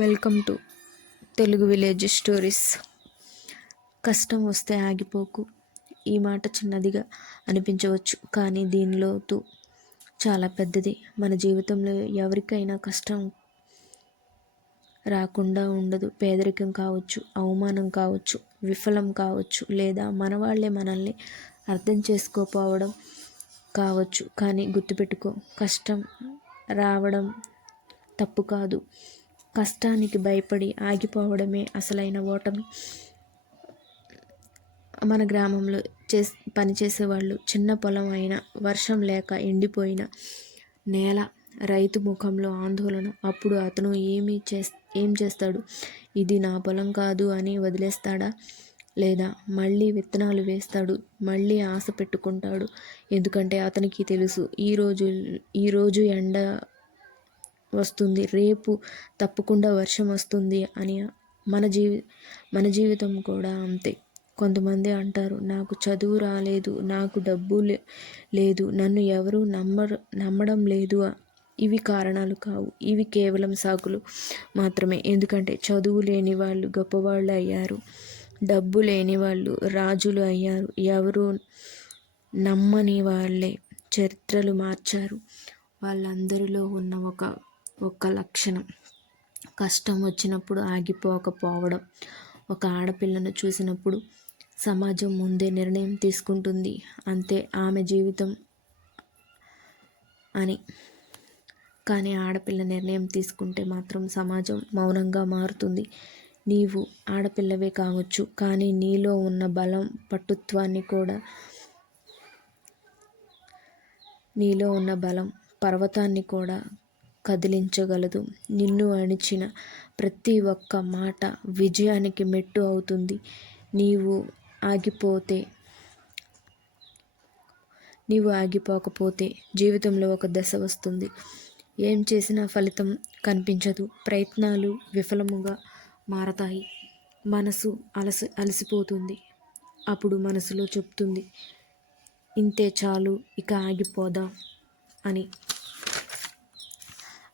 Welcome to Telugu village stories. కష్టం వస్తే ఆగిపోకు. ఈ మాట చిన్నదిగా అనిపించవచ్చు, కానీ దీని లోతు చాలా పెద్దది. మన జీవితంలో ఎవరికైనా కష్టం రాకుండా ఉండదు. పేదరికం కావచ్చు, అవమానం కావచ్చు, విఫలం కావచ్చు, లేదా మన వాళ్ళే మనల్ని అర్థం చేసుకోకపోవడం కావచ్చు. కానీ గుర్తుపెట్టుకో, కష్టం రావడం తప్పు కాదు. కష్టానికి భయపడి ఆగిపోవడమే అసలైన ఓటమి. మన గ్రామంలో పనిచేసేవాళ్ళు, చిన్న పొలం అయినా, వర్షం లేక ఎండిపోయిన నేల, రైతు ముఖంలో ఆందోళన. అప్పుడు అతను ఏం చేస్తాడు? ఇది నా పొలం కాదు అని వదిలేస్తాడా? లేదా మళ్ళీ విత్తనాలు వేస్తాడు, మళ్ళీ ఆశ పెట్టుకుంటాడు. ఎందుకంటే అతనికి తెలుసు, ఈరోజు ఎండ వస్తుంది, రేపు తప్పకుండా వర్షం వస్తుంది అని. మన జీవితం కూడా అంతే. కొంతమంది అంటారు, నాకు చదువు రాలేదు, నాకు డబ్బు లేదు, నన్ను ఎవరు నమ్మడం లేదు. ఇవి కారణాలు కావు, ఇవి కేవలం సాకులు మాత్రమే. ఎందుకంటే చదువు లేని వాళ్ళు గొప్పవాళ్ళు అయ్యారు, డబ్బు లేని వాళ్ళు రాజులు అయ్యారు, ఎవరు నమ్మని వాళ్ళే చరిత్రలు మార్చారు. వాళ్ళందరిలో ఉన్న ఒక లక్షణం, కష్టం వచ్చినప్పుడు ఆగిపోకపోవడం. ఒక ఆడపిల్లను చూసినప్పుడు సమాజం ముందే నిర్ణయం తీసుకుంటుంది, అంతే ఆమె జీవితం అని. కానీ ఆడపిల్ల నిర్ణయం తీసుకుంటే మాత్రం సమాజం మౌనంగా మారుతుంది. నీవు ఆడపిల్లవే కావచ్చు, కానీ నీలో ఉన్న బలం, పర్వతాన్ని కూడా కదిలించగలదు. నిన్ను అణిచిన ప్రతి ఒక్క మాట విజయానికి మెట్టు అవుతుంది. నీవు ఆగిపోకపోతే జీవితంలో ఒక దశ వస్తుంది, ఏం చేసినా ఫలితం కనిపించదు, ప్రయత్నాలు విఫలముగా మారతాయి, మనసు అలసిపోతుంది. అప్పుడు మనసులో చెప్తుంది, ఇంతే చాలు, ఇక ఆగిపోదా అని.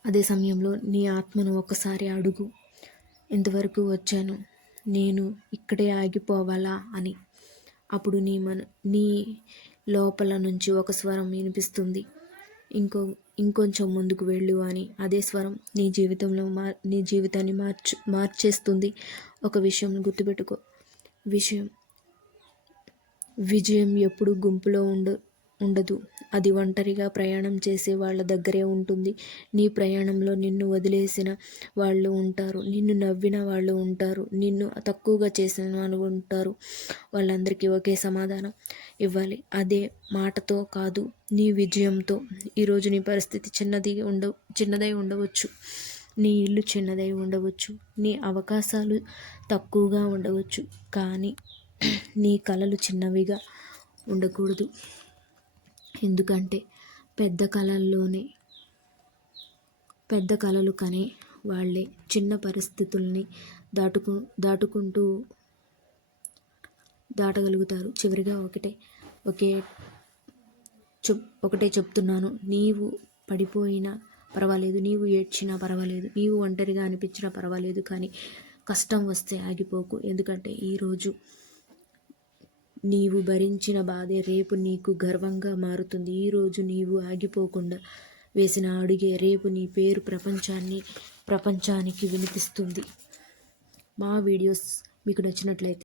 అదే సమయంలో నీ ఆత్మను ఒకసారి అడుగు, ఇంతవరకు వచ్చాను, నేను ఇక్కడే ఆగిపోవాలా అని. అప్పుడు నీ లోపల నుంచి ఒక స్వరం వినిపిస్తుంది, ఇంకొంచెం ముందుకు వెళ్ళు అని. అదే స్వరం నీ జీవితాన్ని మార్చేస్తుంది. ఒక విషయం గుర్తుపెట్టుకో, విజయం ఎప్పుడు గుంపులో ఉండదు, అది ఒంటరిగా ప్రయాణం చేసే వాళ్ళ దగ్గరే ఉంటుంది. నీ ప్రయాణంలో నిన్ను వదిలేసిన వాళ్ళు ఉంటారు, నిన్ను నవ్విన వాళ్ళు ఉంటారు, నిన్ను తక్కువగా చేసిన వాళ్ళు ఉంటారు. వాళ్ళందరికీ ఒకే సమాధానం ఇవ్వాలి, అదే మాటతో కాదు, నీ విజయంతో. ఈరోజు నీ పరిస్థితి చిన్నదై ఉండవచ్చు, నీ ఇల్లు చిన్నదై ఉండవచ్చు, నీ అవకాశాలు తక్కువగా ఉండవచ్చు, కానీ నీ కలలు చిన్నవిగా ఉండకూడదు. ఎందుకంటే పెద్ద కలలు కనే వాళ్ళే చిన్న పరిస్థితుల్ని దాటగలుగుతారు. చివరిగా ఒకటే చెప్తున్నాను, నీవు పడిపోయినా పర్వాలేదు, నీవు ఏడ్చినా పర్వాలేదు, నీవు ఒంటరిగా అనిపించినా పర్వాలేదు, కానీ కష్టం వస్తే ఆగిపోకు. ఎందుకంటే ఈరోజు నీవు భరించిన బాధే రేపు నీకు గర్వంగా మారుతుంది. ఈరోజు నీవు ఆగిపోకుండా వేసిన అడుగే రేపు నీ పేరు ప్రపంచానికి వినిపిస్తుంది. మా వీడియోస్ మీకు నచ్చినట్లయితే